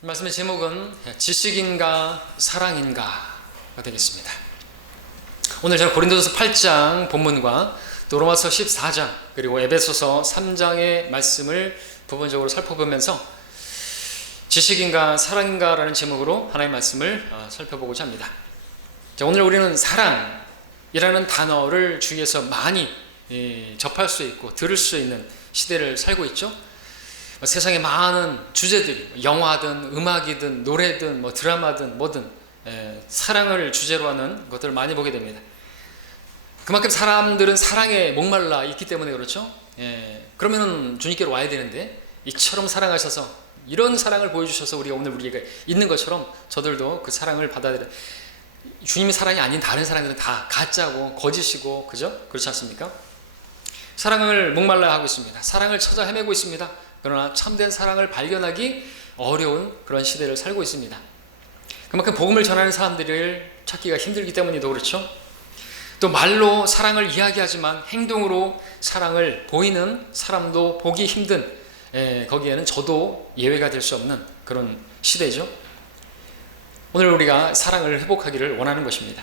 말씀의 제목은 지식인가 사랑인가가 되겠습니다. 오늘 저는 고린도서 8장 본문과 또 로마서 14장 그리고 에베소서 3장의 말씀을 부분적으로 살펴보면서 지식인가 사랑인가라는 제목으로 하나님의 말씀을 살펴보고자 합니다. 자, 오늘 우리는 사랑이라는 단어를 주위에서 많이 접할 수 있고 들을 수 있는 시대를 살고 있죠. 세상에 많은 주제들이 영화든 음악이든 노래든 드라마든 뭐든 사랑을 주제로 하는 것들을 많이 보게 됩니다. 그만큼 사람들은 사랑에 목말라 있기 때문에 그렇죠. 그러면 주님께로 와야 되는데 이처럼 사랑하셔서 이런 사랑을 보여주셔서 우리가 오늘 우리가 있는 것처럼 저들도 그 사랑을 받아들여. 주님의 사랑이 아닌 다른 사랑들은 다 가짜고 거짓이고 그죠? 그렇지 않습니까? 사랑을 목말라 하고 있습니다. 사랑을 찾아 헤매고 있습니다. 그러나 참된 사랑을 발견하기 어려운 그런 시대를 살고 있습니다. 그만큼 복음을 전하는 사람들을 찾기가 힘들기 때문이도 그렇죠. 또 말로 사랑을 이야기하지만 행동으로 사랑을 보이는 사람도 보기 힘든 거기에는 저도 예외가 될 수 없는 그런 시대죠. 오늘 우리가 사랑을 회복하기를 원하는 것입니다.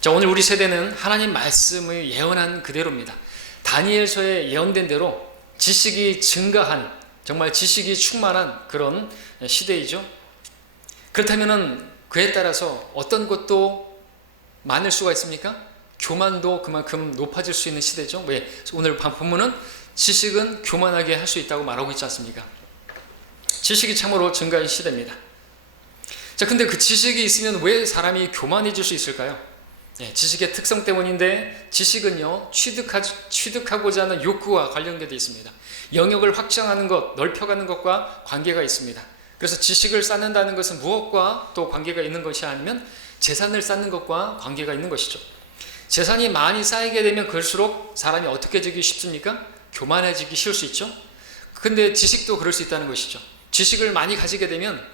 자, 오늘 우리 세대는 하나님 말씀을 예언한 그대로입니다. 다니엘서에 예언된 대로 지식이 증가한 정말 지식이 충만한 그런 시대이죠. 그렇다면 그에 따라서 어떤 것도 많을 수가 있습니까? 교만도 그만큼 높아질 수 있는 시대죠. 왜? 오늘 본문은 지식은 교만하게 할 수 있다고 말하고 있지 않습니까? 지식이 참으로 증가한 시대입니다. 자, 근데 그 지식이 있으면 왜 사람이 교만해질 수 있을까요? 지식의 특성 때문인데 지식은요 취득하고자 하는 욕구와 관련되어 있습니다. 영역을 확장하는 것, 넓혀가는 것과 관계가 있습니다. 그래서 지식을 쌓는다는 것은 무엇과 또 관계가 있는 것이 아니면 재산을 쌓는 것과 관계가 있는 것이죠. 재산이 많이 쌓이게 되면 그럴수록 사람이 어떻게 되기 쉽습니까? 교만해지기 쉬울 수 있죠. 근데 지식도 그럴 수 있다는 것이죠. 지식을 많이 가지게 되면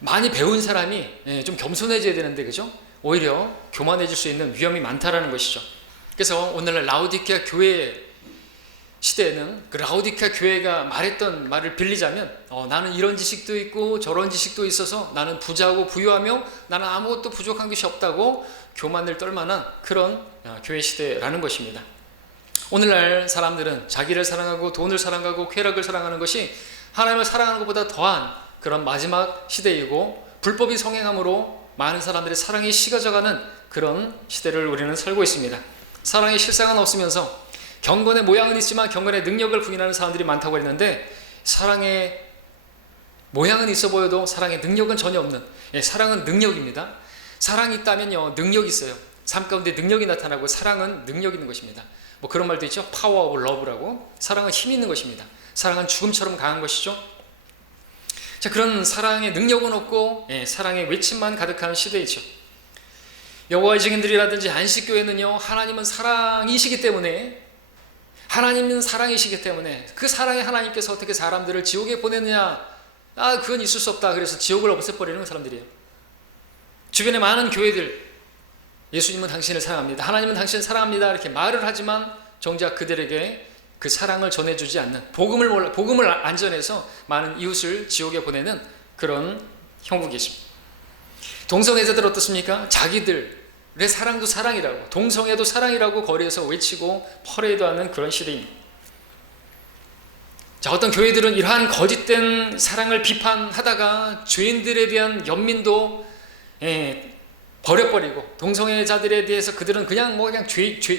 많이 배운 사람이 좀 겸손해져야 되는데 그죠? 오히려 교만해질 수 있는 위험이 많다라는 것이죠. 그래서 오늘날 라오디케아 교회 시대에는 그 라오디케아 교회가 말했던 말을 빌리자면 나는 이런 지식도 있고 저런 지식도 있어서 나는 부자고 부유하며 나는 아무것도 부족한 것이 없다고 교만을 떨만한 그런 교회 시대라는 것입니다. 오늘날 사람들은 자기를 사랑하고 돈을 사랑하고 쾌락을 사랑하는 것이 하나님을 사랑하는 것보다 더한 그런 마지막 시대이고 불법이 성행함으로 많은 사람들의 사랑이 식어져가는 그런 시대를 우리는 살고 있습니다. 사랑의 실상은 없으면서 경건의 모양은 있지만 경건의 능력을 부인하는 사람들이 많다고 했는데 사랑의 모양은 있어 보여도 사랑의 능력은 전혀 없는 사랑은 능력입니다. 사랑이 있다면요 능력이 있어요. 삶 가운데 능력이 나타나고 사랑은 능력 있는 것입니다. 그런 말도 있죠. 파워 오브 러브라고. 사랑은 힘이 있는 것입니다. 사랑은 죽음처럼 강한 것이죠. 자, 그런 사랑의 능력은 없고 사랑의 외침만 가득한 시대이죠. 여호와의 증인들이라든지 안식교회는요 하나님은 사랑이시기 때문에 그 사랑의 하나님께서 어떻게 사람들을 지옥에 보내느냐, 그건 있을 수 없다. 그래서 지옥을 없애버리는 사람들이에요. 주변에 많은 교회들 예수님은 당신을 사랑합니다, 하나님은 당신을 사랑합니다 이렇게 말을 하지만 정작 그들에게 그 사랑을 전해주지 않는 복음을 안 전해서 많은 이웃을 지옥에 보내는 그런 형국이 있습니다. 동성애자들 어떻습니까? 자기들의 사랑도 사랑이라고, 동성애도 사랑이라고 거리에서 외치고 퍼레이드하는 그런 시대입니다. 자, 어떤 교회들은 이러한 거짓된 사랑을 비판하다가 죄인들에 대한 연민도 버려버리고 동성애자들에 대해서 그들은 그냥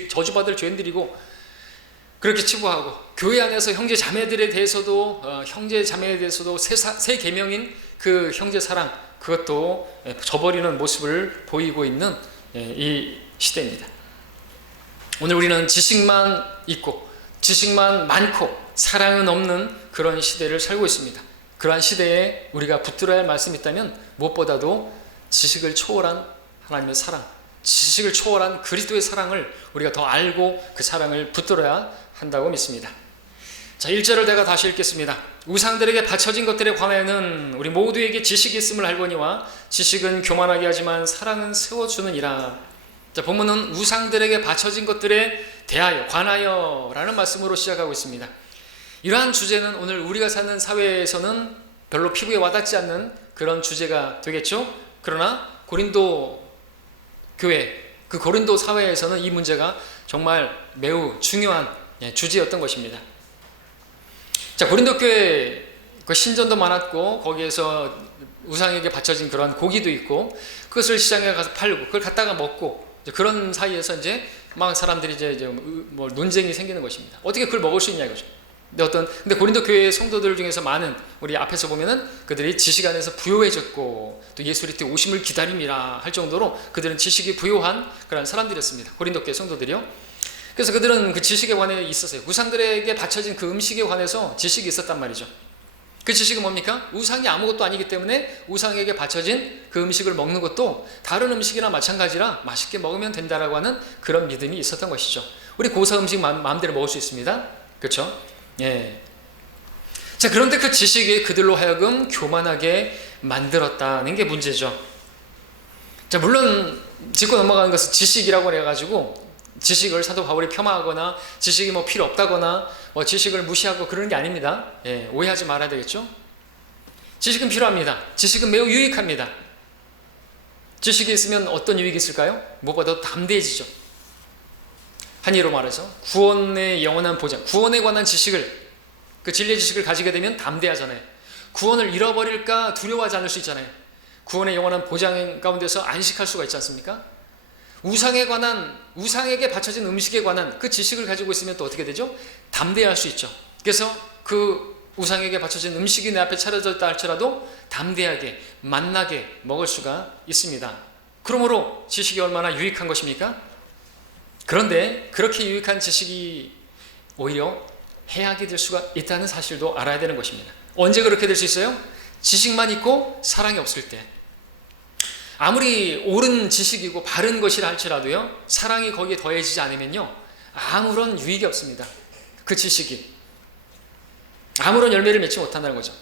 저주받을 죄인들이고 그렇게 치부하고 교회 안에서 형제 자매에 대해서도 새 계명인 그 형제 사랑 그것도 저버리는 모습을 보이고 있는 이 시대입니다. 오늘 우리는 지식만 있고 지식만 많고 사랑은 없는 그런 시대를 살고 있습니다. 그러한 시대에 우리가 붙들어야 할 말씀이 있다면 무엇보다도 지식을 초월한 하나님의 사랑, 지식을 초월한 그리스도의 사랑을 우리가 더 알고 그 사랑을 붙들어야 한다고 믿습니다. 자, 1절을 내가 다시 읽겠습니다. 우상들에게 바쳐진 것들에 관하여는 우리 모두에게 지식이 있음을 알거니와 지식은 교만하게 하지만 사랑은 세워주느니라. 자, 본문은 우상들에게 바쳐진 것들에 관하여 라는 말씀으로 시작하고 있습니다. 이러한 주제는 오늘 우리가 사는 사회에서는 별로 피부에 와닿지 않는 그런 주제가 되겠죠. 그러나 고린도 교회, 그 고린도 사회에서는 이 문제가 정말 매우 중요한 주제였던 것입니다. 자, 고린도 교회 그 신전도 많았고 거기에서 우상에게 바쳐진 그런 고기도 있고 그것을 시장에 가서 팔고 그걸 갖다가 먹고 그런 사이에서 이제 막 사람들이 이제 뭐 논쟁이 생기는 것입니다. 어떻게 그걸 먹을 수 있냐 이거죠. 근데 고린도 교회 성도들 중에서 많은, 우리 앞에서 보면은 그들이 지식 안에서 부요해졌고 또 예수 그리스도의 오심을 기다림이라 할 정도로 그들은 지식이 부요한 그런 사람들이었습니다. 고린도 교회 성도들이요. 그래서 그들은 그 지식에 관해 있었어요. 우상들에게 바쳐진 그 음식에 관해서 지식이 있었단 말이죠. 그 지식은 뭡니까? 우상이 아무것도 아니기 때문에 우상에게 바쳐진 그 음식을 먹는 것도 다른 음식이나 마찬가지라 맛있게 먹으면 된다라고 하는 그런 믿음이 있었던 것이죠. 우리 고사 음식 마음대로 먹을 수 있습니다. 그렇죠? 예. 자, 그런데 그 지식이 그들로 하여금 교만하게 만들었다는 게 문제죠. 자, 물론 짚고 넘어가는 것은 지식이라고 해가지고 지식을 사도 바울이 폄하하거나 지식이 뭐 필요 없다거나 뭐 지식을 무시하고 그러는 게 아닙니다. 예, 오해하지 말아야 되겠죠. 지식은 필요합니다. 지식은 매우 유익합니다. 지식이 있으면 어떤 유익이 있을까요? 무엇보다 담대해지죠. 한의로 말해서 구원의 영원한 보장, 구원에 관한 지식을, 그 진리의 지식을 가지게 되면 담대하잖아요. 구원을 잃어버릴까 두려워하지 않을 수 있잖아요. 구원의 영원한 보장 가운데서 안식할 수가 있지 않습니까? 우상에 관한, 우상에게 바쳐진 음식에 관한 그 지식을 가지고 있으면 또 어떻게 되죠? 담대할 수 있죠. 그래서 그 우상에게 바쳐진 음식이 내 앞에 차려졌다 할지라도 담대하게 만나게 먹을 수가 있습니다. 그러므로 지식이 얼마나 유익한 것입니까? 그런데 그렇게 유익한 지식이 오히려 해악이 될 수가 있다는 사실도 알아야 되는 것입니다. 언제 그렇게 될 수 있어요? 지식만 있고 사랑이 없을 때. 아무리 옳은 지식이고 바른 것이라 할지라도요, 사랑이 거기에 더해지지 않으면요 아무런 유익이 없습니다. 그 지식이 아무런 열매를 맺지 못한다는 거죠.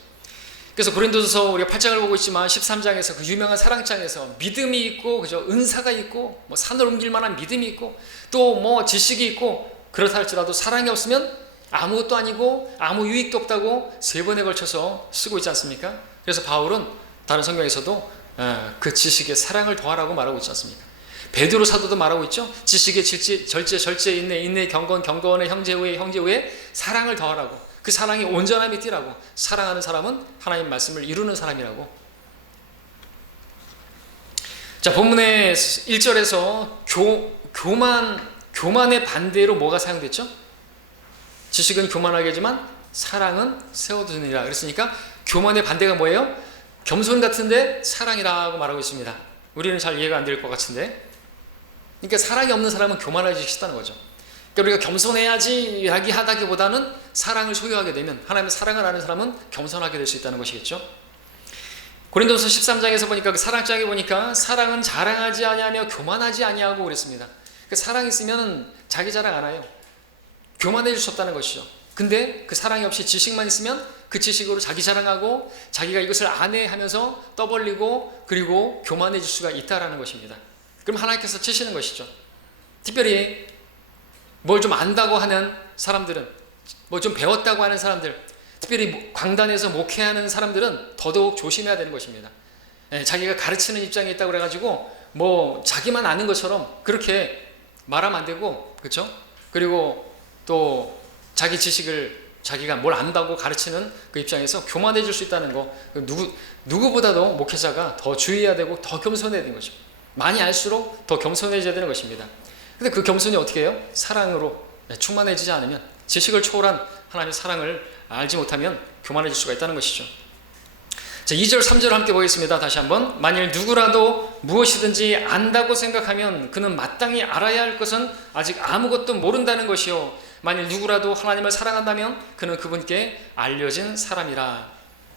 그래서 고린도서 우리가 8장을 보고 있지만 13장에서 그 유명한 사랑장에서 믿음이 있고, 그죠, 은사가 있고, 뭐 산을 옮길 만한 믿음이 있고, 또 뭐 지식이 있고, 그렇다 할지라도 사랑이 없으면 아무것도 아니고 아무 유익도 없다고 3번에 걸쳐서 쓰고 있지 않습니까? 그래서 바울은 다른 성경에서도 그 지식에 사랑을 더하라고 말하고 있지 않습니까? 베드로 사도도 말하고 있죠. 지식에 절제, 인내, 경건에 형제 후에 사랑을 더하라고. 그 사랑이 온전함이 띠라고. 사랑하는 사람은 하나님 말씀을 이루는 사람이라고. 자, 본문의 1절에서 교만의 반대로 뭐가 사용됐죠? 지식은 교만하게 하지만 사랑은 세워두느니라. 그랬으니까 교만의 반대가 뭐예요? 겸손 같은데 사랑이라고 말하고 있습니다. 우리는 잘 이해가 안 될 것 같은데, 그러니까 사랑이 없는 사람은 교만해지기 쉽다는 거죠. 그러니까 우리가 겸손해야지 하다기보다는 사랑을 소유하게 되면, 하나님의 사랑을 아는 사람은 겸손하게 될 수 있다는 것이겠죠. 고린도서 13장에서 보니까 그 사랑장에 보니까 사랑은 자랑하지 아니하며 교만하지 아니하고 그랬습니다. 그 사랑이 있으면 자기 자랑 안 해요. 교만해질 수 없다는 것이죠. 근데 그 사랑이 없이 지식만 있으면 그 지식으로 자기 자랑하고 자기가 이것을 아네 하면서 떠벌리고 그리고 교만해질 수가 있다라는 것입니다. 그럼 하나님께서 치시는 것이죠. 특별히 뭘 좀 안다고 하는 사람들은, 뭐 좀 배웠다고 하는 사람들, 특별히 강단에서 목회하는 사람들은 더더욱 조심해야 되는 것입니다. 자기가 가르치는 입장에 있다고 그래가지고 뭐 자기만 아는 것처럼 그렇게 말하면 안 되고, 그렇죠? 그리고 또 자기 지식을 자기가 뭘 안다고 가르치는 그 입장에서 교만해질 수 있다는 거, 누구보다도 목회자가 더 주의해야 되고 더 겸손해야 되는 거죠. 많이 알수록 더 겸손해져야 되는 것입니다. 근데 그 겸손이 어떻게 해요? 사랑으로 충만해지지 않으면, 지식을 초월한 하나님의 사랑을 알지 못하면 교만해질 수가 있다는 것이죠. 자, 2절 3절 함께 보겠습니다. 다시 한번. 만일 누구라도 무엇이든지 안다고 생각하면 그는 마땅히 알아야 할 것은 아직 아무것도 모른다는 것이요, 만일 누구라도 하나님을 사랑한다면 그는 그분께 알려진 사람이라.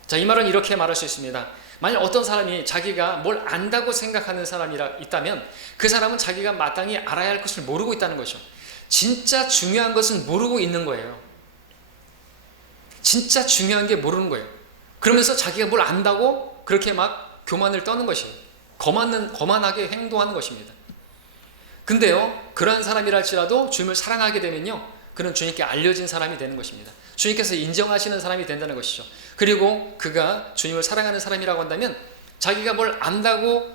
자, 이 말은 이렇게 말할 수 있습니다. 만일 어떤 사람이 자기가 뭘 안다고 생각하는 사람이 있다면 그 사람은 자기가 마땅히 알아야 할 것을 모르고 있다는 거죠. 진짜 중요한 것은 모르고 있는 거예요. 진짜 중요한 게 모르는 거예요. 그러면서 자기가 뭘 안다고 그렇게 막 교만을 떠는 것이에요. 거만하게 행동하는 것입니다. 근데요, 그러한 사람이라 할지라도 주님을 사랑하게 되면요, 그는 주님께 알려진 사람이 되는 것입니다. 주님께서 인정하시는 사람이 된다는 것이죠. 그리고 그가 주님을 사랑하는 사람이라고 한다면 자기가 뭘 안다고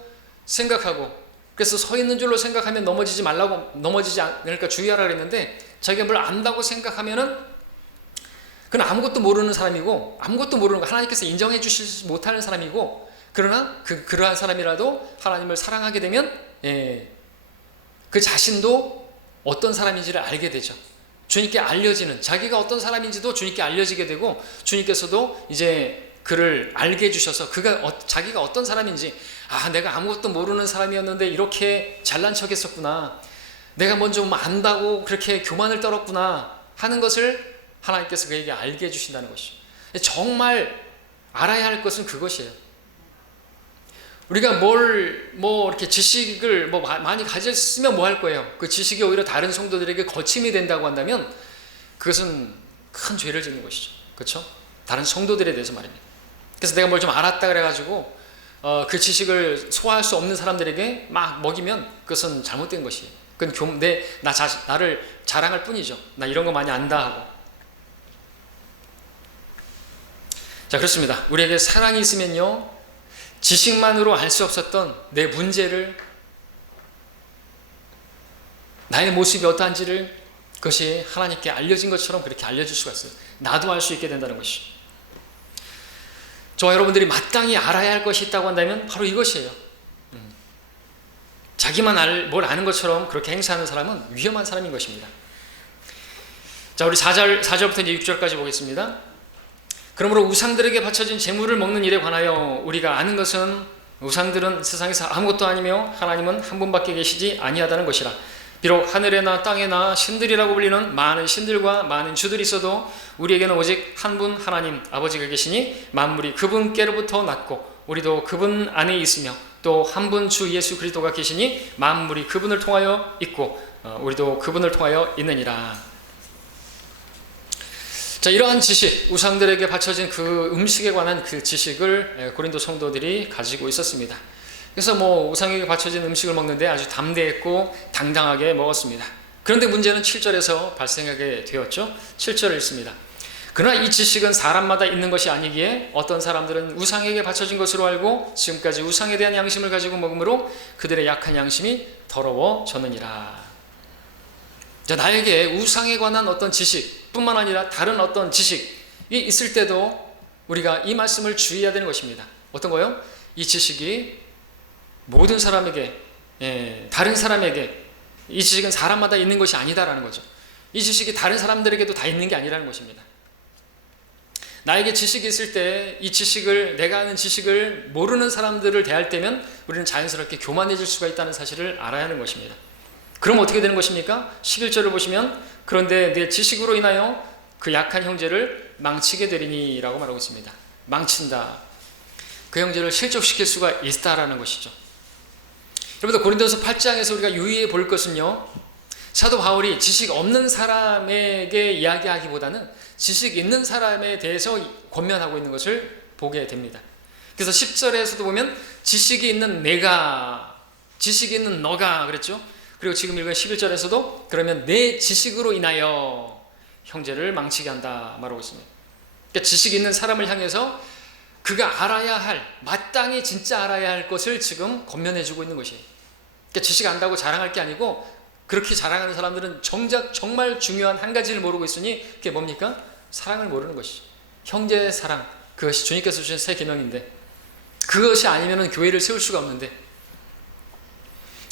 생각하고, 그래서 서 있는 줄로 생각하면 넘어지지 않을까 주의하라 그랬는데, 자기가 뭘 안다고 생각하면은 그는 아무것도 모르는 사람이고, 아무것도 모르는 거, 하나님께서 인정해 주시지 못하는 사람이고, 그러나 그러한 사람이라도 하나님을 사랑하게 되면 그 자신도 어떤 사람인지를 알게 되죠. 주님께 알려지는, 자기가 어떤 사람인지도 주님께 알려지게 되고, 주님께서도 이제 그를 알게 해주셔서 자기가 어떤 사람인지, 내가 아무것도 모르는 사람이었는데 이렇게 잘난 척했었구나, 내가 먼저 안다고 그렇게 교만을 떨었구나 하는 것을 하나님께서 그에게 알게 해주신다는 것이죠. 정말 알아야 할 것은 그것이에요. 우리가 이렇게 지식을 많이 가졌으면 뭐 할 거예요? 그 지식이 오히려 다른 성도들에게 거침이 된다고 한다면 그것은 큰 죄를 짓는 것이죠. 그렇죠? 다른 성도들에 대해서 말입니다. 그래서 내가 뭘 좀 알았다 그래가지고 그 지식을 소화할 수 없는 사람들에게 막 먹이면 그것은 잘못된 것이에요. 그건 나를 자랑할 뿐이죠. 나 이런 거 많이 안다 하고. 자, 그렇습니다. 우리에게 사랑이 있으면요, 지식만으로 알 수 없었던 내 문제를, 나의 모습이 어떠한지를 그것이 하나님께 알려진 것처럼 그렇게 알려줄 수가 있어요. 나도 알 수 있게 된다는 것이죠. 저와 여러분들이 마땅히 알아야 할 것이 있다고 한다면 바로 이것이에요. 자기만 뭘 아는 것처럼 그렇게 행사하는 사람은 위험한 사람인 것입니다. 자, 우리 4절부터 이제 6절까지 보겠습니다. 그러므로 우상들에게 바쳐진 제물을 먹는 일에 관하여 우리가 아는 것은, 우상들은 세상에서 아무것도 아니며 하나님은 한 분밖에 계시지 아니하다는 것이라. 비록 하늘에나 땅에나 신들이라고 불리는 많은 신들과 많은 주들이 있어도 우리에게는 오직 한 분 하나님 아버지가 계시니 만물이 그분께로부터 났고 우리도 그분 안에 있으며 또 한 분 주 예수 그리스도가 계시니 만물이 그분을 통하여 있고 우리도 그분을 통하여 있느니라. 자, 이러한 지식, 우상들에게 바쳐진 그 음식에 관한 그 지식을 고린도 성도들이 가지고 있었습니다. 그래서 우상에게 바쳐진 음식을 먹는데 아주 담대했고 당당하게 먹었습니다. 그런데 문제는 7절에서 발생하게 되었죠. 7절을 읽습니다. 그러나 이 지식은 사람마다 있는 것이 아니기에 어떤 사람들은 우상에게 바쳐진 것으로 알고 지금까지 우상에 대한 양심을 가지고 먹으므로 그들의 약한 양심이 더러워졌느니라. 자, 나에게 우상에 관한 어떤 지식뿐만 아니라 다른 어떤 지식이 있을 때도 우리가 이 말씀을 주의해야 되는 것입니다. 어떤 거요? 이 지식이 모든 사람에게, 다른 사람에게, 이 지식은 사람마다 있는 것이 아니다라는 거죠. 이 지식이 다른 사람들에게도 다 있는 게 아니라는 것입니다. 나에게 지식이 있을 때 이 지식을, 내가 아는 지식을 모르는 사람들을 대할 때면 우리는 자연스럽게 교만해질 수가 있다는 사실을 알아야 하는 것입니다. 그럼 어떻게 되는 것입니까? 11절을 보시면 그런데 내 지식으로 인하여 그 약한 형제를 망치게 되리니 라고 말하고 있습니다. 망친다. 그 형제를 실족시킬 수가 있다라는 것이죠. 여러분들, 고린도서 8장에서 우리가 유의해 볼 것은요, 사도 바울이 지식 없는 사람에게 이야기하기보다는 지식 있는 사람에 대해서 권면하고 있는 것을 보게 됩니다. 그래서 10절에서도 보면 지식이 있는 내가, 지식이 있는 너가 그랬죠. 그리고 지금 읽은 11절에서도 그러면 내 지식으로 인하여 형제를 망치게 한다 말하고 있습니다. 그러니까 지식 있는 사람을 향해서 그가 알아야 할, 마땅히 진짜 알아야 할 것을 지금 권면해주고 있는 것이에요. 그러니까 지식 안다고 자랑할 게 아니고, 그렇게 자랑하는 사람들은 정작 정말 중요한 한 가지를 모르고 있으니 그게 뭡니까? 사랑을 모르는 것이죠. 형제의 사랑, 그것이 주님께서 주신 새 계명인데, 그것이 아니면 교회를 세울 수가 없는데,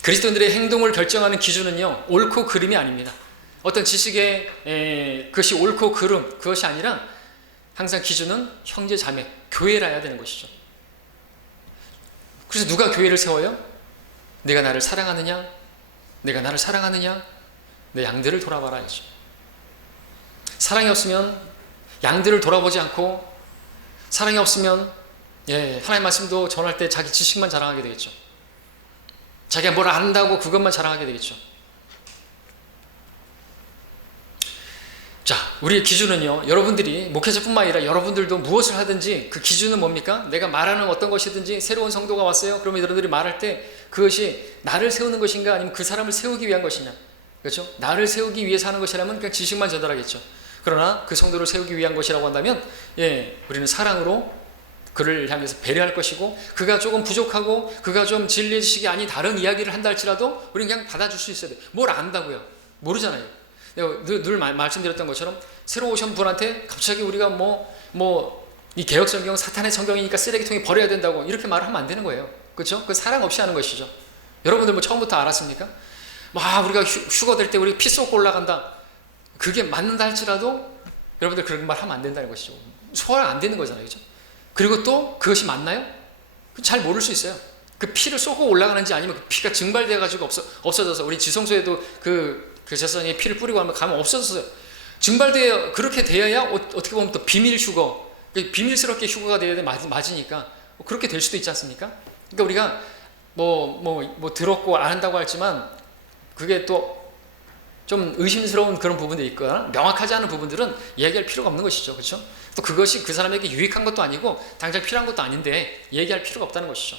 그리스도인들의 행동을 결정하는 기준은요, 옳고 그름이 아닙니다. 어떤 지식의 그것이 옳고 그름, 그것이 아니라 항상 기준은 형제 자매, 교회라야 되는 것이죠. 그래서 누가 교회를 세워요? 내가 나를 사랑하느냐? 내가 나를 사랑하느냐? 내 양들을 돌아봐라 했죠. 사랑이 없으면 양들을 돌아보지 않고, 사랑이 없으면 하나님 말씀도 전할 때 자기 지식만 자랑하게 되겠죠. 자기가 뭘 안다고 그것만 자랑하게 되겠죠. 자, 우리의 기준은요, 여러분들이 목회자뿐만 아니라 여러분들도 무엇을 하든지 그 기준은 뭡니까? 내가 말하는 어떤 것이든지, 새로운 성도가 왔어요. 그러면 여러분들이 말할 때 그것이 나를 세우는 것인가 아니면 그 사람을 세우기 위한 것이냐, 그렇죠? 나를 세우기 위해서 하는 것이라면 그냥 지식만 전달하겠죠. 그러나 그 성도를 세우기 위한 것이라고 한다면 우리는 사랑으로 그를 향해서 배려할 것이고, 그가 조금 부족하고 그가 좀 진리의 지식이 아닌 다른 이야기를 한다 할지라도 우리는 그냥 받아줄 수 있어야 돼요. 뭘 안다고요? 모르잖아요. 내가 늘 말씀드렸던 것처럼 새로 오신 분한테 갑자기 우리가 이 개역 성경 사탄의 성경이니까 쓰레기통에 버려야 된다고 이렇게 말하면 안 되는 거예요. 그렇죠? 그 사랑 없이 하는 것이죠. 여러분들 처음부터 알았습니까? 우리가 휴거 될 때 우리 피 쏟고 올라간다. 그게 맞는다 할지라도 여러분들 그런 말 하면 안 된다는 것이죠. 소화가 안 되는 거잖아요. 그렇죠? 그리고 또 그것이 맞나요? 잘 모를 수 있어요. 그 피를 쏟고 올라가는지 아니면 그 피가 증발돼 가지고 없어져서, 우리 지성소에도 그 제사장이 피를 뿌리고 가면 없어졌어요. 증발되어 그렇게 되어야 어떻게 보면 또 비밀 휴거, 비밀스럽게 휴거가 되어야 맞으니까 그렇게 될 수도 있지 않습니까? 그러니까 우리가 들었고 안 한다고 했지만 그게 또 좀 의심스러운 그런 부분들이 있거나 명확하지 않은 부분들은 얘기할 필요가 없는 것이죠. 그렇죠? 또 그것이 그 사람에게 유익한 것도 아니고 당장 필요한 것도 아닌데 얘기할 필요가 없다는 것이죠.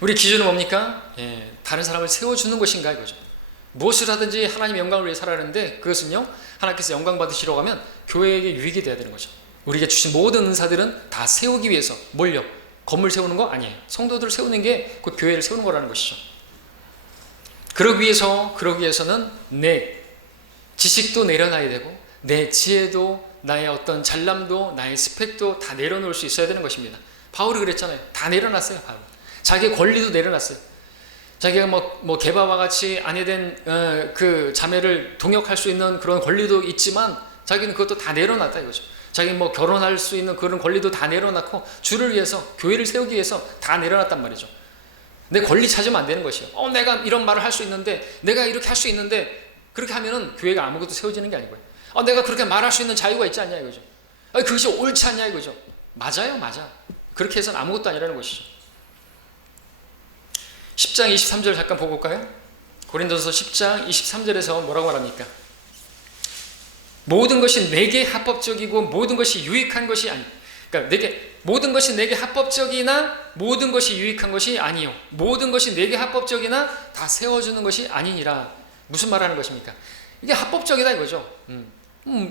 우리 기준은 뭡니까? 다른 사람을 세워주는 것인가 이거죠. 무엇을 하든지 하나님 영광을 위해 살아가는데, 그것은요 하나님께서 영광 받으시려고 하면 교회에게 유익이 돼야 되는 거죠. 우리에게 주신 모든 은사들은 다 세우기 위해서, 뭘요? 건물 세우는 거 아니에요. 성도들을 세우는 게 곧 교회를 세우는 거라는 것이죠. 그러기 위해서는 내 지식도 내려놔야 되고, 내 지혜도, 나의 어떤 잘남도, 나의 스펙도 다 내려놓을 수 있어야 되는 것입니다. 바울이 그랬잖아요. 다 내려놨어요. 바울. 자기의 권리도 내려놨어요. 자기가 게바와 같이 아내된 그 자매를 동역할 수 있는 그런 권리도 있지만 자기는 그것도 다 내려놨다 이거죠. 자기 결혼할 수 있는 그런 권리도 다 내려놨고, 주를 위해서, 교회를 세우기 위해서 다 내려놨단 말이죠. 내 권리 찾으면 안 되는 것이에요. 내가 이런 말을 할 수 있는데, 내가 이렇게 할 수 있는데, 그렇게 하면은 교회가 아무것도 세워지는 게 아니고요. 내가 그렇게 말할 수 있는 자유가 있지 않냐 이거죠. 그것이 옳지 않냐 이거죠. 맞아요, 맞아. 그렇게 해서는 아무것도 아니라는 것이죠. 10장 23절 잠깐 보고 올까요? 고린도서 10장 23절에서 뭐라고 말합니까? 모든 것이 내게 합법적이고 모든 것이 유익한 것이 아니, 그러니까 모든 것이 내게 합법적이나 모든 것이 유익한 것이 아니요, 모든 것이 내게 합법적이나 다 세워주는 것이 아니니라. 무슨 말하는 것입니까? 이게 합법적이다 이거죠.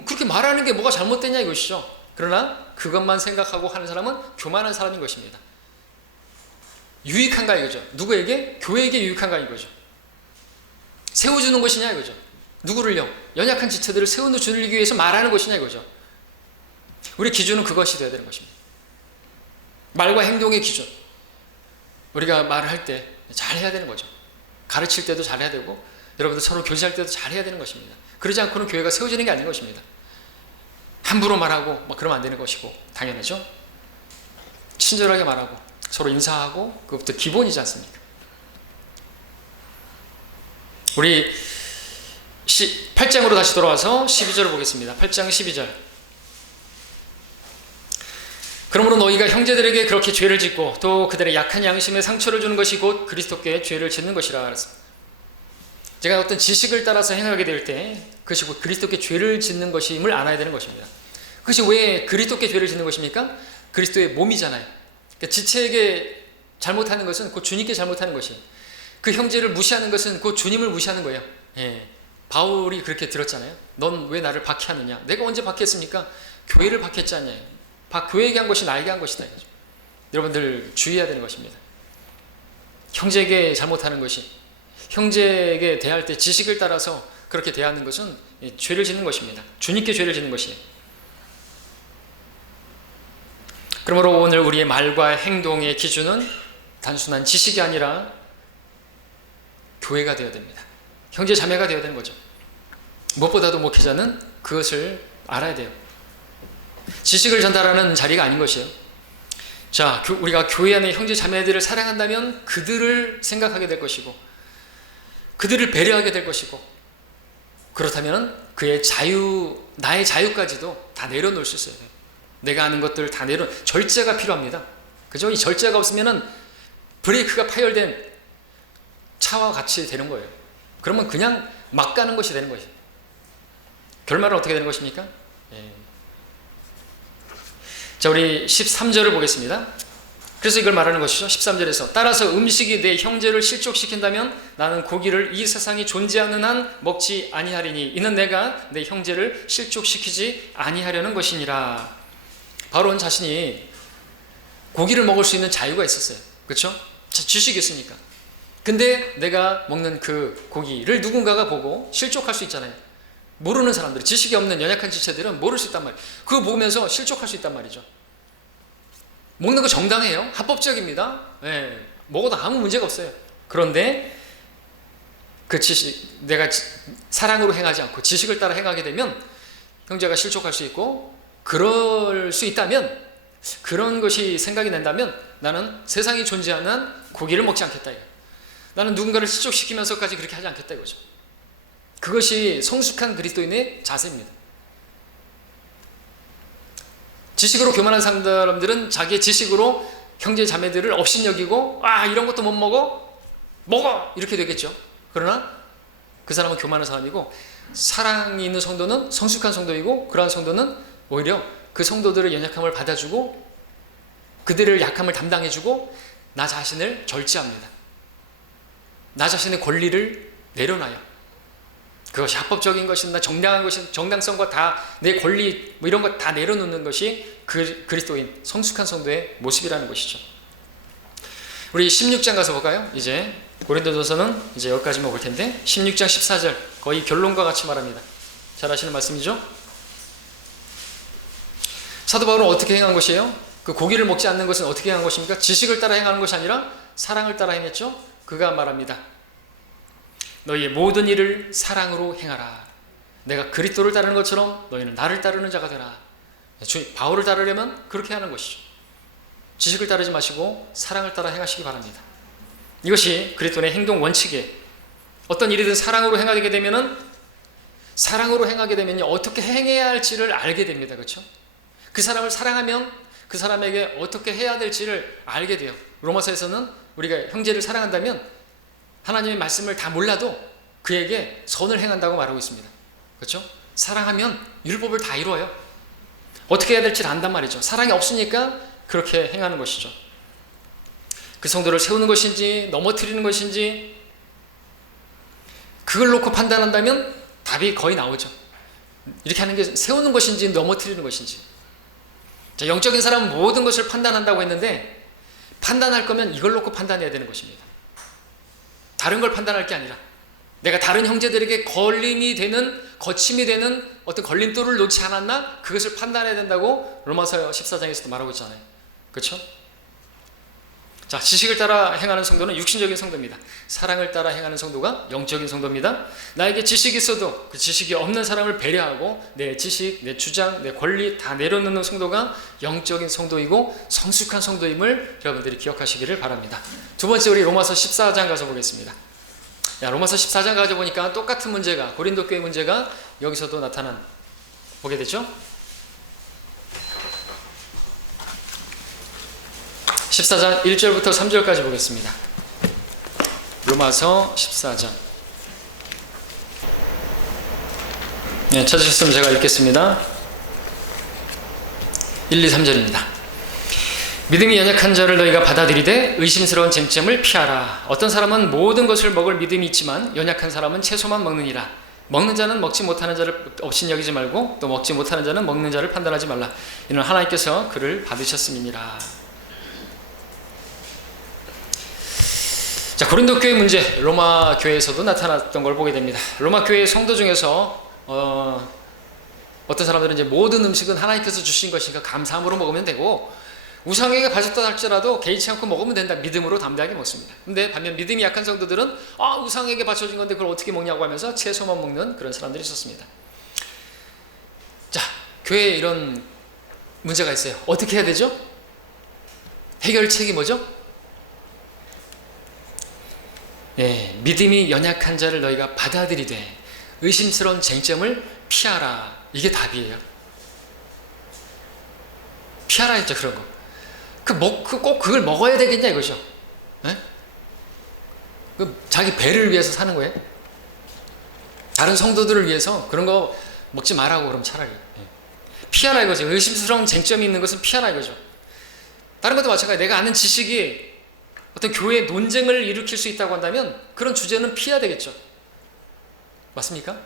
그렇게 말하는 게 뭐가 잘못됐냐 이것이죠. 그러나 그것만 생각하고 하는 사람은 교만한 사람인 것입니다. 유익한가 이거죠. 누구에게? 교회에게 유익한가 이거죠. 세워주는 것이냐 이거죠. 누구를요? 연약한 지체들을 세워주기 위해서 말하는 것이냐 이거죠. 우리 기준은 그것이 되어야 되는 것입니다. 말과 행동의 기준. 우리가 말을 할 때 잘해야 되는 거죠. 가르칠 때도 잘해야 되고, 여러분들 서로 교제할 때도 잘해야 되는 것입니다. 그러지 않고는 교회가 세워지는 게 아닌 것입니다. 함부로 말하고 그러면 안 되는 것이고, 당연하죠. 친절하게 말하고 서로 인사하고, 그것부터 기본이지 않습니까? 우리 8장으로 다시 돌아와서 12절을 보겠습니다. 8장 12절. 그러므로 너희가 형제들에게 그렇게 죄를 짓고 또 그들의 약한 양심에 상처를 주는 것이 곧 그리스도께 죄를 짓는 것이라 그랬습니다. 제가 어떤 지식을 따라서 행하게 될 때 그것이 곧 그리스도께 죄를 짓는 것임을 알아야 되는 것입니다. 그것이 왜 그리스도께 죄를 짓는 것입니까? 그리스도의 몸이잖아요. 그러니까 지체에게 잘못하는 것은 곧 주님께 잘못하는 것이에요. 그 형제를 무시하는 것은 곧 주님을 무시하는 거예요. 바울이 그렇게 들었잖아요. 넌 왜 나를 박해하느냐? 내가 언제 박해했습니까? 교회를 박해했지 않냐요. 교회에게 한 것이 나에게 한 것이다. 여러분들 주의해야 되는 것입니다. 형제에게 잘못하는 것이, 형제에게 대할 때 지식을 따라서 그렇게 대하는 것은 죄를 짓는 것입니다. 주님께 죄를 짓는 것이에요. 그러므로 오늘 우리의 말과 행동의 기준은 단순한 지식이 아니라 교회가 되어야 됩니다. 형제 자매가 되어야 되는 거죠. 무엇보다도 목회자는 그것을 알아야 돼요. 지식을 전달하는 자리가 아닌 것이에요. 자, 우리가 교회 안에 형제 자매들을 사랑한다면 그들을 생각하게 될 것이고, 그들을 배려하게 될 것이고, 그렇다면 그의 나의 자유까지도 다 내려놓을 수 있어요. 내가 아는 것들을 다 절제가 필요합니다. 그죠? 이 절제가 없으면은 브레이크가 파열된 차와 같이 되는 거예요. 그러면 그냥 막 가는 것이 되는 것이에요. 결말은 어떻게 되는 것입니까? 자, 우리 13절을 보겠습니다. 그래서 이걸 말하는 것이죠. 13절에서 따라서 음식이 내 형제를 실족시킨다면 나는 고기를 이 세상이 존재하는 한 먹지 아니하리니 이는 내가 내 형제를 실족시키지 아니하려는 것이니라. 바울은 자신이 고기를 먹을 수 있는 자유가 있었어요. 그렇죠? 지식이 있으니까. 근데 내가 먹는 그 고기를 누군가가 보고 실족할 수 있잖아요. 모르는 사람들, 지식이 없는 연약한 지체들은 모를 수 있단 말이에요. 그거 보면서 실족할 수 있단 말이죠. 먹는 거 정당해요. 합법적입니다. 네, 먹어도 아무 문제가 없어요. 그런데 그 지식, 내가 사랑으로 행하지 않고 지식을 따라 행하게 되면 형제가 실족할 수 있고, 그럴 수 있다면, 그런 것이 생각이 난다면 나는 세상이 존재하는 고기를 먹지 않겠다. 나는 누군가를 실족시키면서까지 그렇게 하지 않겠다 이거죠. 그것이 성숙한 그리스도인의 자세입니다. 지식으로 교만한 사람들은 자기의 지식으로 형제 자매들을 업신여기고 이런 것도 못 먹어 이렇게 되겠죠. 그러나 그 사람은 교만한 사람이고, 사랑이 있는 성도는 성숙한 성도이고, 그러한 성도는 오히려 그 성도들의 연약함을 받아주고 그들의 약함을 담당해주고 나 자신을 절제합니다. 나 자신의 권리를 내려놔요. 그것이 합법적인 것이나 정당한 것이, 정당성과 다 내 권리 이런 것 다 내려놓는 것이 그리스도인 성숙한 성도의 모습이라는 것이죠. 우리 16장 가서 볼까요? 이제 고린도전서는 이제 여기까지만 볼 텐데 16장 14절 거의 결론과 같이 말합니다. 잘 아시는 말씀이죠? 사도 바울은 어떻게 행한 것이에요? 그 고기를 먹지 않는 것은 어떻게 행한 것입니까? 지식을 따라 행하는 것이 아니라 사랑을 따라 행했죠? 그가 말합니다. 너희의 모든 일을 사랑으로 행하라. 내가 그리스도를 따르는 것처럼 너희는 나를 따르는 자가 되라. 바울을 따르려면 그렇게 하는 것이죠. 지식을 따르지 마시고 사랑을 따라 행하시기 바랍니다. 이것이 그리스도의 행동 원칙이에요. 어떤 일이든 사랑으로 행하게 되면은, 사랑으로 행하게 되면요, 어떻게 행해야 할지를 알게 됩니다. 그렇죠? 그 사람을 사랑하면 그 사람에게 어떻게 해야 될지를 알게 돼요. 로마서에서는 우리가 형제를 사랑한다면 하나님의 말씀을 다 몰라도 그에게 선을 행한다고 말하고 있습니다. 그렇죠? 사랑하면 율법을 다 이루어요. 어떻게 해야 될지를 안단 말이죠. 사랑이 없으니까 그렇게 행하는 것이죠. 그 성도를 세우는 것인지 넘어뜨리는 것인지 그걸 놓고 판단한다면 답이 거의 나오죠. 이렇게 하는 게 세우는 것인지 넘어뜨리는 것인지. 자, 영적인 사람은 모든 것을 판단한다고 했는데, 판단할 거면 이걸 놓고 판단해야 되는 것입니다. 다른 걸 판단할 게 아니라 내가 다른 형제들에게 걸림이 되는, 거침이 되는 어떤 걸림돌을 놓지 않았나? 그것을 판단해야 된다고 로마서 14장에서도 말하고 있잖아요. 그렇죠? 자, 지식을 따라 행하는 성도는 육신적인 성도입니다. 사랑을 따라 행하는 성도가 영적인 성도입니다. 나에게 지식이 있어도 그 지식이 없는 사람을 배려하고 내 지식, 내 주장, 내 권리 다 내려놓는 성도가 영적인 성도이고 성숙한 성도임을 여러분들이 기억하시기를 바랍니다. 두 번째, 우리 로마서 14장 가서 보겠습니다. 로마서 14장 가서 보니까 똑같은 문제가, 고린도 교회 문제가 여기서도 보게 되죠. 14장 1절부터 3절까지 보겠습니다. 로마서 14장. 찾으셨으면 제가 읽겠습니다. 1, 2, 3절입니다. 믿음이 연약한 자를 너희가 받아들이되 의심스러운 쟁점을 피하라. 어떤 사람은 모든 것을 먹을 믿음이 있지만 연약한 사람은 채소만 먹느니라. 먹는 자는 먹지 못하는 자를 업신여기지 말고 또 먹지 못하는 자는 먹는 자를 판단하지 말라. 이는 하나님께서 그를 받으셨음이니라. 자, 고린도 교회 문제, 로마 교회에서도 나타났던 걸 보게 됩니다. 로마 교회의 성도 중에서 어떤 사람들은 이제 모든 음식은 하나님께서 주신 것이니까 감사함으로 먹으면 되고, 우상에게 바쳤다 할지라도 개의치 않고 먹으면 된다, 믿음으로 담대하게 먹습니다. 근데 반면 믿음이 약한 성도들은 우상에게 바쳐진 건데 그걸 어떻게 먹냐고 하면서 채소만 먹는 그런 사람들이 있었습니다. 자, 교회에 이런 문제가 있어요. 어떻게 해야 되죠? 해결책이 뭐죠? 믿음이 연약한 자를 너희가 받아들이되 의심스러운 쟁점을 피하라. 이게 답이에요. 피하라 했죠, 그런 거. 꼭 그걸 먹어야 되겠냐 이거죠. 자기 배를 위해서 사는 거예요. 다른 성도들을 위해서 그런 거 먹지 말라고 그럼 차라리. 피하라 이거죠. 의심스러운 쟁점이 있는 것은 피하라 이거죠. 다른 것도 마찬가지예요. 내가 아는 지식이 어떤 교회 논쟁을 일으킬 수 있다고 한다면 그런 주제는 피해야 되겠죠. 맞습니까?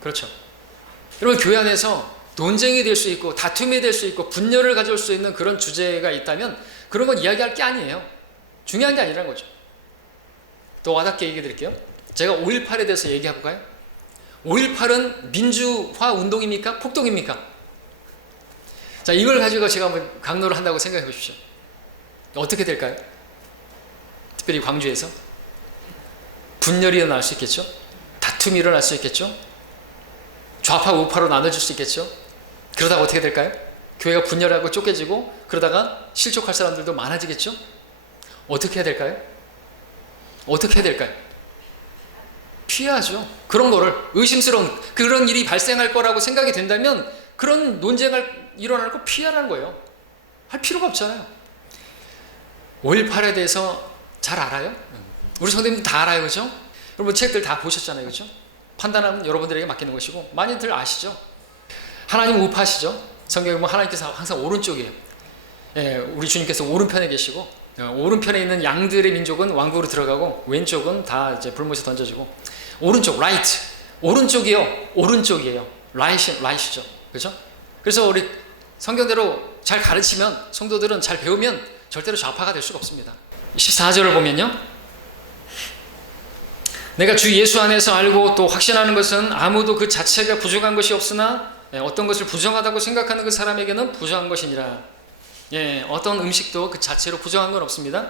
그렇죠. 여러분, 교회 안에서 논쟁이 될 수 있고 다툼이 될 수 있고 분열을 가져올 수 있는 그런 주제가 있다면 그런 건 이야기할 게 아니에요. 중요한 게 아니라는 거죠. 또 와닿게 얘기해 드릴게요. 제가 5.18에 대해서 얘기해 볼까요? 5.18은 민주화 운동입니까? 폭동입니까? 자, 이걸 가지고 제가 한번 강론을 한다고 생각해 보십시오. 어떻게 될까요? 특별히 광주에서 분열이 일어날 수 있겠죠? 다툼이 일어날 수 있겠죠? 좌파 우파로 나눠질 수 있겠죠? 그러다가 어떻게 될까요? 교회가 분열하고 쪼개지고 그러다가 실족할 사람들도 많아지겠죠? 어떻게 해야 될까요? 어떻게 해야 될까요? 피해야죠. 그런 거를 의심스러운 그런 일이 발생할 거라고 생각이 된다면 그런 논쟁이 일어날 거 피하라는 거예요. 할 필요가 없잖아요. 5.18에 대해서 잘 알아요? 우리 성도님들 다 알아요, 그죠? 여러분 책들 다 보셨잖아요, 그죠? 판단하면 여러분들에게 맡기는 것이고 많이들 아시죠? 하나님 우파시죠? 성경에 보면 하나님께서 항상 오른쪽이에요. 예, 우리 주님께서 오른편에 계시고 오른편에 있는 양들의 민족은 왕국으로 들어가고 왼쪽은 다 이제 불못에 던져지고 오른쪽, 라이트, 오른쪽이에요. 라이트죠, 그렇죠? 그래서 우리 성경대로 잘 가르치면 성도들은 잘 배우면 절대로 좌파가 될 수가 없습니다. 14절을 보면요, 내가 주 예수 안에서 알고 또 확신하는 것은 아무도 그 자체가 부정한 것이 없으나 어떤 것을 부정하다고 생각하는 그 사람에게는 부정한 것이니라. 예, 어떤 음식도 그 자체로 부정한 건 없습니다.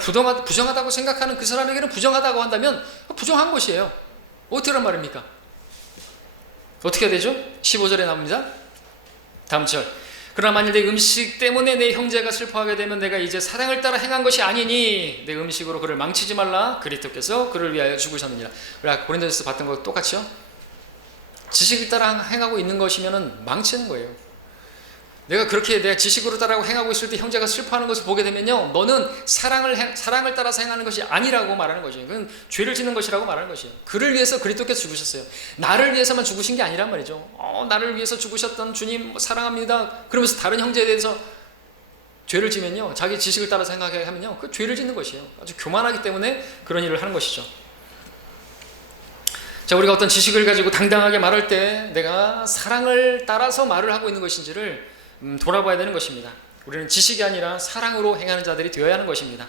부정하다고 생각하는 그 사람에게는 부정하다고 한다면 부정한 것이에요. 어떻게 하란 말입니까? 어떻게 해야 되죠? 15절에 나옵니다. 다음 절. 그러나 만일 내 음식 때문에 내 형제가 슬퍼하게 되면 내가 이제 사랑을 따라 행한 것이 아니니 내 음식으로 그를 망치지 말라. 그리스도께서 그를 위하여 죽으셨느니라. 우리 고린도전서 봤던 거 똑같죠? 지식을 따라 행하고 있는 것이면 망치는 거예요. 내가 그렇게 내 지식으로 따라 행하고 있을 때 형제가 슬퍼하는 것을 보게 되면요, 너는 사랑을 따라서 행하는 것이 아니라고 말하는 거죠. 그건 죄를 짓는 것이라고 말하는 것이에요. 그를 위해서 그리스도께서 죽으셨어요. 나를 위해서만 죽으신 게 아니란 말이죠. 나를 위해서 죽으셨던 주님 사랑합니다. 그러면서 다른 형제에 대해서 죄를 지면요, 자기 지식을 따라서 생각하게 하면요, 그 죄를 짓는 것이에요. 아주 교만하기 때문에 그런 일을 하는 것이죠. 자, 우리가 어떤 지식을 가지고 당당하게 말할 때 내가 사랑을 따라서 말을 하고 있는 것인지를 돌아봐야 되는 것입니다. 우리는 지식이 아니라 사랑으로 행하는 자들이 되어야 하는 것입니다.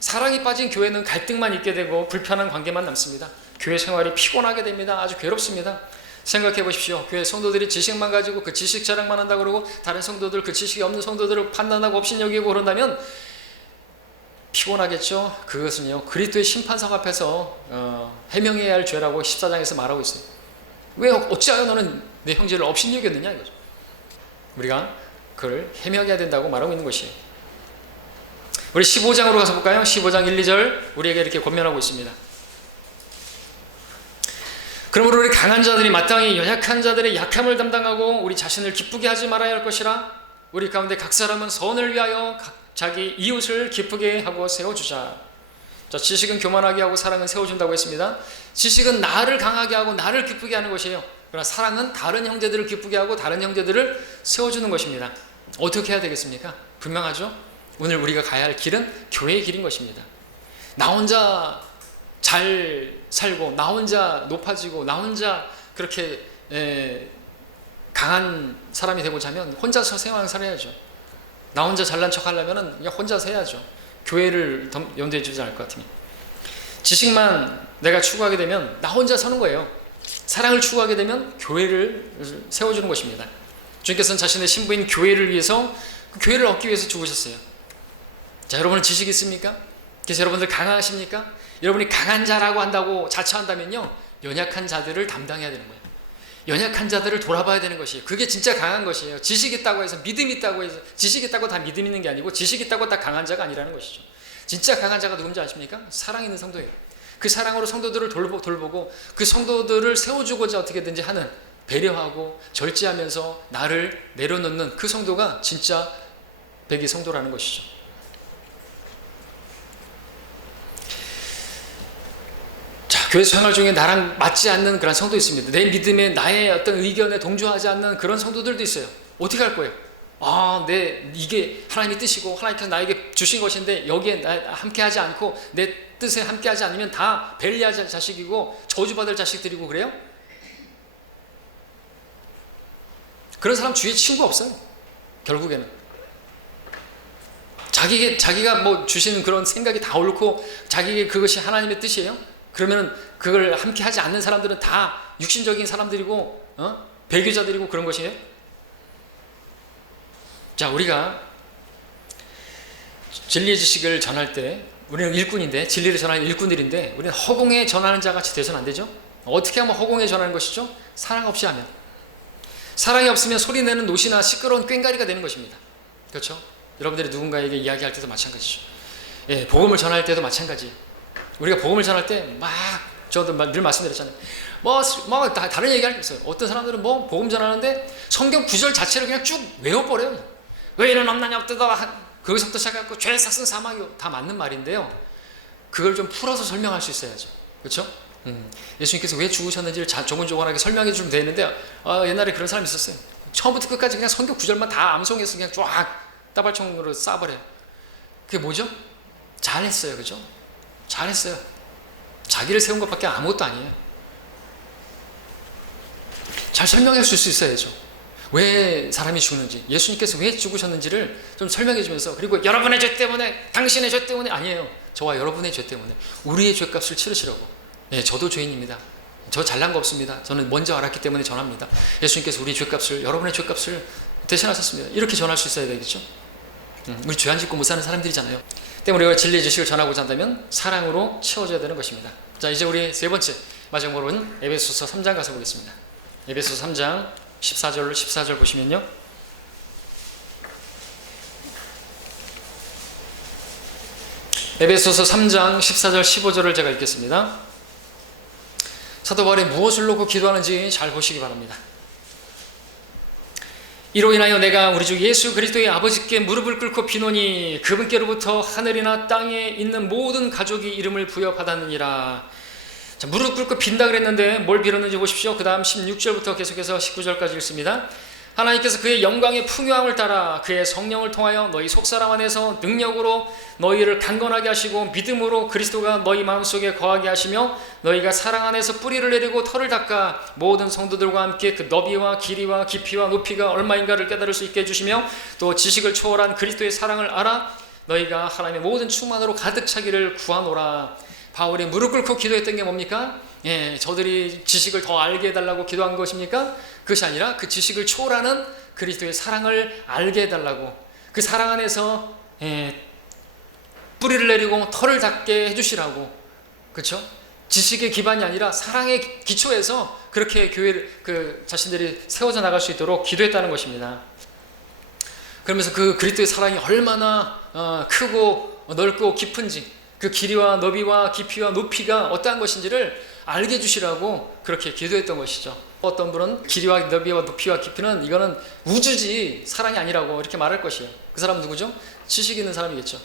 사랑이 빠진 교회는 갈등만 있게 되고 불편한 관계만 남습니다. 교회 생활이 피곤하게 됩니다. 아주 괴롭습니다. 생각해 보십시오. 교회 성도들이 지식만 가지고 그 지식 자랑만 한다고 그러고 다른 성도들, 그 지식이 없는 성도들을 판단하고 업신여기고 그런다면 피곤하겠죠. 그것은요, 그리스도의 심판석 앞에서 해명해야 할 죄라고 14장에서 말하고 있어요. 왜 어찌하여 너는 내 형제를 업신여겼느냐 이거죠. 우리가 그를 해명해야 된다고 말하고 있는 것이에요. 우리 15장으로 가서 볼까요? 15장 1, 2절 우리에게 이렇게 권면하고 있습니다. 그러므로 우리 강한 자들이 마땅히 연약한 자들의 약함을 담당하고 우리 자신을 기쁘게 하지 말아야 할 것이라. 우리 가운데 각 사람은 선을 위하여 자기 이웃을 기쁘게 하고 세워주자. 자, 지식은 교만하게 하고 사랑은 세워준다고 했습니다. 지식은 나를 강하게 하고 나를 기쁘게 하는 것이에요. 그러나 사랑은 다른 형제들을 기쁘게 하고 다른 형제들을 세워주는 것입니다. 어떻게 해야 되겠습니까? 분명하죠? 오늘 우리가 가야 할 길은 교회의 길인 것입니다. 나 혼자 잘 살고 나 혼자 높아지고 나 혼자 그렇게 강한 사람이 되고자 하면 혼자서 생활을 살아야죠. 나 혼자 잘난 척 하려면 그냥 혼자서 해야죠. 교회를 염두에 두지 않을 것 같으면. 지식만 내가 추구하게 되면 나 혼자 서는 거예요. 사랑을 추구하게 되면 교회를 세워주는 것입니다. 주님께서는 자신의 신부인 교회를 위해서 그 교회를 얻기 위해서 죽으셨어요. 자, 여러분은 지식이 있습니까? 그래서 여러분들 강하십니까? 여러분이 강한 자라고 한다고 자처한다면요, 연약한 자들을 담당해야 되는 거예요. 연약한 자들을 돌아봐야 되는 것이에요. 그게 진짜 강한 것이에요. 지식 있다고 해서 믿음 있다고 해서 지식 있다고 다 믿음 있는 게 아니고 지식 있다고 다 강한 자가 아니라는 것이죠. 진짜 강한 자가 누군지 아십니까? 사랑 있는 성도예요. 그 사랑으로 성도들을 돌보고 그 성도들을 세워주고자 어떻게든지 하는, 배려하고 절제하면서 나를 내려놓는 그 성도가 진짜 백이 성도라는 것이죠. 자, 교회 생활 중에 나랑 맞지 않는 그런 성도 있습니다. 내 믿음에 나의 어떤 의견에 동조하지 않는 그런 성도들도 있어요. 어떻게 할 거예요? 이게 하나님의 뜻이고 하나님께서 나에게 주신 것인데 여기에 함께하지 않고 내 뜻에 함께하지 않으면 다 벨리아 자식이고 저주받을 자식들이고 그래요? 그런 사람 주위에 친구 없어요. 결국에는 자기가 뭐 주시는 그런 생각이 다 옳고 자기에게 그것이 하나님의 뜻이에요? 그러면 그걸 함께하지 않는 사람들은 다 육신적인 사람들이고 배교자들이고 그런 것이에요? 자, 우리가 진리의 지식을 전할 때 우리는 일꾼인데, 진리를 전하는 일꾼들인데 우리는 허공에 전하는 자 같이 돼서는 안 되죠. 어떻게 하면 허공에 전하는 것이죠? 사랑 없이 하면. 사랑이 없으면 소리내는 노시나 시끄러운 꽹가리가 되는 것입니다. 그렇죠? 여러분들이 누군가에게 이야기할 때도 마찬가지죠. 예, 복음을 전할 때도 마찬가지. 우리가 복음을 전할 때 저도 늘 말씀드렸잖아요. 다른 얘기할 게 있어요. 어떤 사람들은 복음 전하는데 성경 구절 자체를 그냥 쭉 외워버려요. 왜 이런 없나니 없다가 거기서부터 시작해서 죄 삭슨 사망이요. 다 맞는 말인데요. 그걸 좀 풀어서 설명할 수 있어야죠. 그렇죠? 예수님께서 왜 죽으셨는지를 조곤조곤하게 설명해 주면 되는데 옛날에 그런 사람이 있었어요. 처음부터 끝까지 그냥 성경 구절만 다 암송해서 그냥 쫙 따발총으로 쏴버려요. 그게 뭐죠? 잘했어요. 그죠? 잘했어요. 자기를 세운 것밖에 아무것도 아니에요. 잘 설명해 줄 수 있어야죠. 왜 사람이 죽는지, 예수님께서 왜 죽으셨는지를 좀 설명해 주면서, 그리고 여러분의 죄 때문에, 당신의 죄 때문에 아니에요. 저와 여러분의 죄 때문에 우리의 죄값을 치르시라고. 네, 저도 죄인입니다. 저 잘난 거 없습니다. 저는 먼저 알았기 때문에 전합니다. 예수님께서 우리 죄값을, 여러분의 죄값을 대신하셨습니다. 이렇게 전할 수 있어야 되겠죠. 우리 죄 안 짓고 못 사는 사람들이잖아요. 때문에 우리가 진리의 지식을 전하고자 한다면 사랑으로 채워져야 되는 것입니다. 자, 이제 우리 세 번째 마지막으로는 에베소서 3장 가서 보겠습니다. 에베소서 3장 14절 보시면요, 에베소서 3장 14절 15절을 제가 읽겠습니다. 사도 바울이 무엇을 놓고 기도하는지 잘 보시기 바랍니다. 이로 인하여 내가 우리 주 예수 그리스도의 아버지께 무릎을 꿇고 비노니 그분께로부터 하늘이나 땅에 있는 모든 가족이 이름을 부여받았느니라. 자, 무릎 꿇고 빈다 그랬는데 뭘 빌었는지 보십시오. 그 다음 16절부터 계속해서 19절까지 읽습니다. 하나님께서 그의 영광의 풍요함을 따라 그의 성령을 통하여 너희 속사람 안에서 능력으로 너희를 강건하게 하시고 믿음으로 그리스도가 너희 마음속에 거하게 하시며 너희가 사랑 안에서 뿌리를 내리고 털을 닦아 모든 성도들과 함께 그 너비와 길이와 깊이와 높이가 얼마인가를 깨달을 수 있게 해주시며 또 지식을 초월한 그리스도의 사랑을 알아 너희가 하나님의 모든 충만으로 가득 차기를 구하노라. 바울이 무릎 꿇고 기도했던 게 뭡니까? 저들이 지식을 더 알게 해달라고 기도한 것입니까? 그것이 아니라 그 지식을 초월하는 그리스도의 사랑을 알게 해달라고, 그 사랑 안에서 뿌리를 내리고 털을 닦게 해주시라고. 그렇죠? 지식의 기반이 아니라 사랑의 기초에서 그렇게 교회를 자신들이 세워져 나갈 수 있도록 기도했다는 것입니다. 그러면서 그 그리스도의 사랑이 얼마나 크고 넓고 깊은지, 그 길이와 너비와 깊이와 높이가 어떠한 것인지를 알게 해주시라고 그렇게 기도했던 것이죠. 어떤 분은 길이와 너비와 높이와 깊이는 이거는 우주지 사랑이 아니라고 이렇게 말할 것이에요. 그 사람은 누구죠? 지식 있는 사람이겠죠.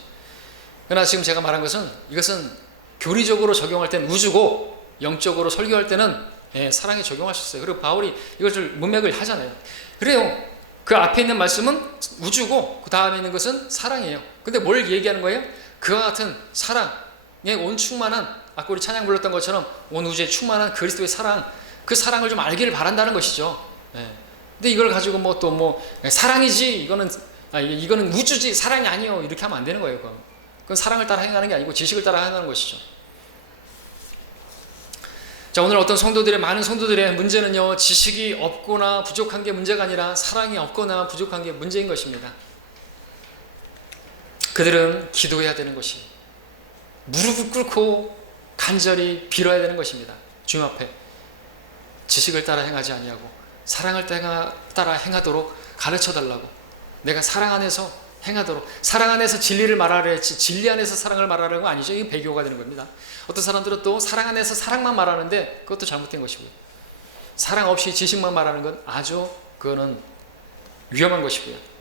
그러나 지금 제가 말한 것은, 이것은 교리적으로 적용할 때는 우주고 영적으로 설교할 때는 사랑에 적용할 수 있어요. 그리고 바울이 이것을 문맥을 하잖아요. 그래요. 그 앞에 있는 말씀은 우주고 그 다음에 있는 것은 사랑이에요. 근데 뭘 얘기하는 거예요? 그와 같은 사랑에 온 충만한, 아까 우리 찬양 불렀던 것처럼 온 우주에 충만한 그리스도의 사랑, 그 사랑을 좀 알기를 바란다는 것이죠. 근데 이걸 가지고 사랑이지, 이거는 우주지 사랑이 아니요, 이렇게 하면 안 되는 거예요. 그건 사랑을 따라 행하는 게 아니고 지식을 따라 행하는 것이죠. 자, 오늘 많은 성도들의 문제는요, 지식이 없거나 부족한 게 문제가 아니라 사랑이 없거나 부족한 게 문제인 것입니다. 그들은 기도해야 되는 것이, 무릎을 꿇고 간절히 빌어야 되는 것입니다. 주님 앞에 지식을 따라 행하지 아니하고 사랑을 따라 행하도록 가르쳐달라고, 내가 사랑 안에서 행하도록, 사랑 안에서 진리를 말하려 했지 진리 안에서 사랑을 말하려는 거 아니죠. 이게 배교가 되는 겁니다. 어떤 사람들은 또 사랑 안에서 사랑만 말하는데 그것도 잘못된 것이고요. 사랑 없이 지식만 말하는 건 그거는 위험한 것이고요.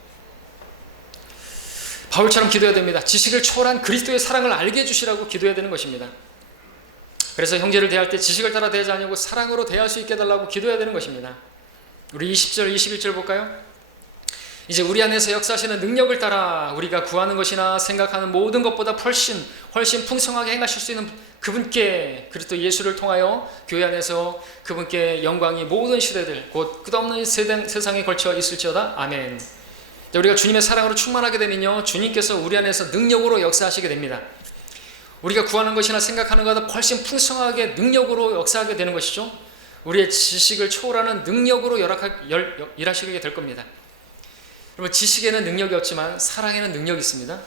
바울처럼 기도해야 됩니다. 지식을 초월한 그리스도의 사랑을 알게 해주시라고 기도해야 되는 것입니다. 그래서 형제를 대할 때 지식을 따라 대하지 않고 사랑으로 대할 수 있게 해달라고 기도해야 되는 것입니다. 우리 20절, 21절 볼까요? 이제 우리 안에서 역사하시는 능력을 따라 우리가 구하는 것이나 생각하는 모든 것보다 훨씬 풍성하게 행하실 수 있는 그분께, 그리스도 예수를 통하여 교회 안에서 그분께 영광이 모든 시대들 곧 끝없는 세상에 걸쳐 있을지어다. 아멘. 우리가 주님의 사랑으로 충만하게 되면요, 주님께서 우리 안에서 능력으로 역사하시게 됩니다. 우리가 구하는 것이나 생각하는 것보다 훨씬 풍성하게 능력으로 역사하게 되는 것이죠. 우리의 지식을 초월하는 능력으로 일하시게 될 겁니다. 여러분, 지식에는 능력이 없지만 사랑에는 능력이 있습니다.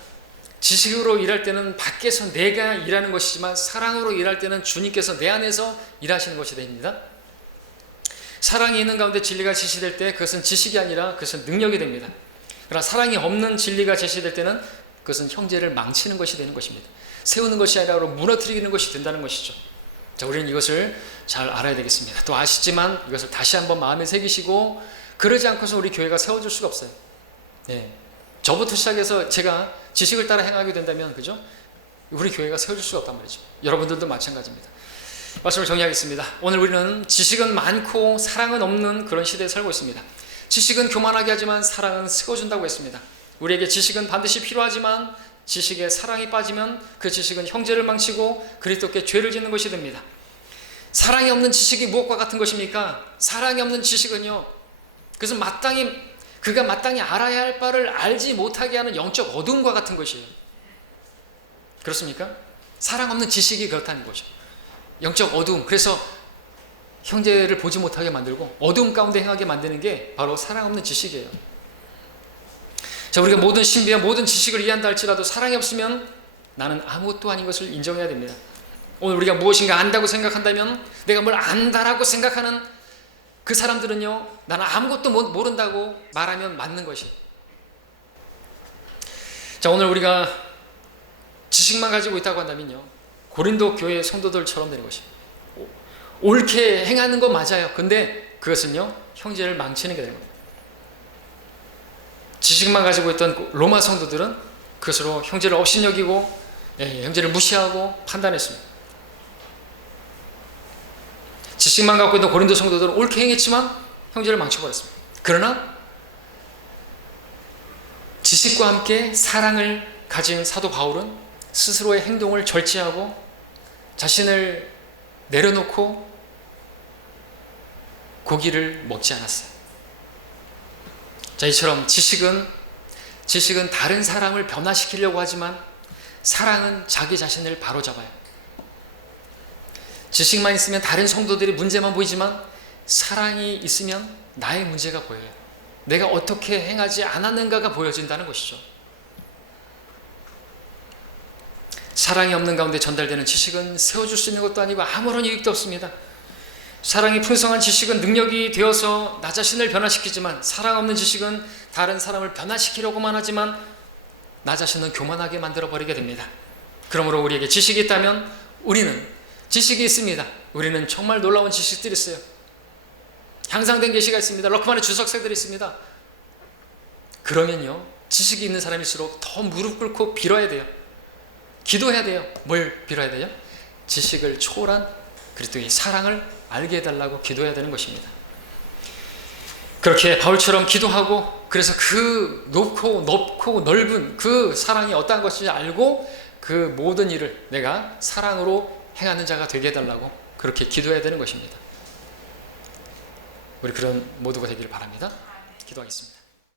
지식으로 일할 때는 밖에서 내가 일하는 것이지만 사랑으로 일할 때는 주님께서 내 안에서 일하시는 것이 됩니다. 사랑이 있는 가운데 진리가 제시될 때 그것은 지식이 아니라 그것은 능력이 됩니다. 그러나 사랑이 없는 진리가 제시될 때는 그것은 형제를 망치는 것이 되는 것입니다. 세우는 것이 아니라 무너뜨리는 것이 된다는 것이죠. 자, 우리는 이것을 잘 알아야 되겠습니다. 또 아시지만 이것을 다시 한번 마음에 새기시고, 그러지 않고서 우리 교회가 세워질 수가 없어요. 네. 저부터 시작해서 제가 지식을 따라 행하게 된다면, 그죠? 우리 교회가 세워질 수가 없단 말이죠. 여러분들도 마찬가지입니다. 말씀을 정리하겠습니다. 오늘 우리는 지식은 많고 사랑은 없는 그런 시대에 살고 있습니다. 지식은 교만하게 하지만 사랑은 세워준다고 했습니다. 우리에게 지식은 반드시 필요하지만 지식에 사랑이 빠지면 그 지식은 형제를 망치고 그리스도께 죄를 짓는 것이 됩니다. 사랑이 없는 지식이 무엇과 같은 것입니까? 사랑이 없는 지식은요, 그래서 그가 마땅히 알아야 할 바를 알지 못하게 하는 영적 어둠과 같은 것이에요. 그렇습니까? 사랑 없는 지식이 그렇다는 거죠. 영적 어둠. 그래서 형제를 보지 못하게 만들고 어둠 가운데 행하게 만드는 게 바로 사랑 없는 지식이에요. 자, 우리가 모든 신비와 모든 지식을 이해한다 할지라도 사랑이 없으면 나는 아무것도 아닌 것을 인정해야 됩니다. 오늘 우리가 무엇인가 안다고 생각한다면, 내가 뭘 안다라고 생각하는 그 사람들은요, 나는 아무것도 모른다고 말하면 맞는 것이. 자, 오늘 우리가 지식만 가지고 있다고 한다면요, 고린도 교회 성도들처럼 되는 것이. 옳게 행하는 건 맞아요. 근데 그것은요, 형제를 망치는 게 되는 겁니다. 지식만 가지고 있던 로마 성도들은 그것으로 형제를 업신여기고, 형제를 무시하고 판단했습니다. 지식만 갖고 있던 고린도 성도들은 옳게 행했지만 형제를 망쳐버렸습니다. 그러나 지식과 함께 사랑을 가진 사도 바울은 스스로의 행동을 절제하고 자신을 내려놓고 고기를 먹지 않았어요. 자, 이처럼 지식은 다른 사람을 변화시키려고 하지만 사랑은 자기 자신을 바로잡아요. 지식만 있으면 다른 성도들이 문제만 보이지만 사랑이 있으면 나의 문제가 보여요. 내가 어떻게 행하지 않았는가가 보여진다는 것이죠. 사랑이 없는 가운데 전달되는 지식은 세워줄 수 있는 것도 아니고 아무런 유익도 없습니다. 사랑이 풍성한 지식은 능력이 되어서 나 자신을 변화시키지만, 사랑 없는 지식은 다른 사람을 변화시키려고만 하지만 나 자신은 교만하게 만들어버리게 됩니다. 그러므로 우리에게 지식이 있다면, 우리는 지식이 있습니다. 우리는 정말 놀라운 지식들이 있어요. 향상된 계시가 있습니다. 럭크만의 주석세들이 있습니다. 그러면요, 지식이 있는 사람일수록 더 무릎 꿇고 빌어야 돼요. 기도해야 돼요. 뭘 빌어야 돼요? 지식을 초월한 그리스도의 사랑을 알게 해달라고 기도해야 되는 것입니다. 그렇게 바울처럼 기도하고, 그래서 그 높고 넓은 그 사랑이 어떠한 것인지 알고 그 모든 일을 내가 사랑으로 행하는 자가 되게 해달라고 그렇게 기도해야 되는 것입니다. 우리 그런 모두가 되기를 바랍니다. 기도하겠습니다.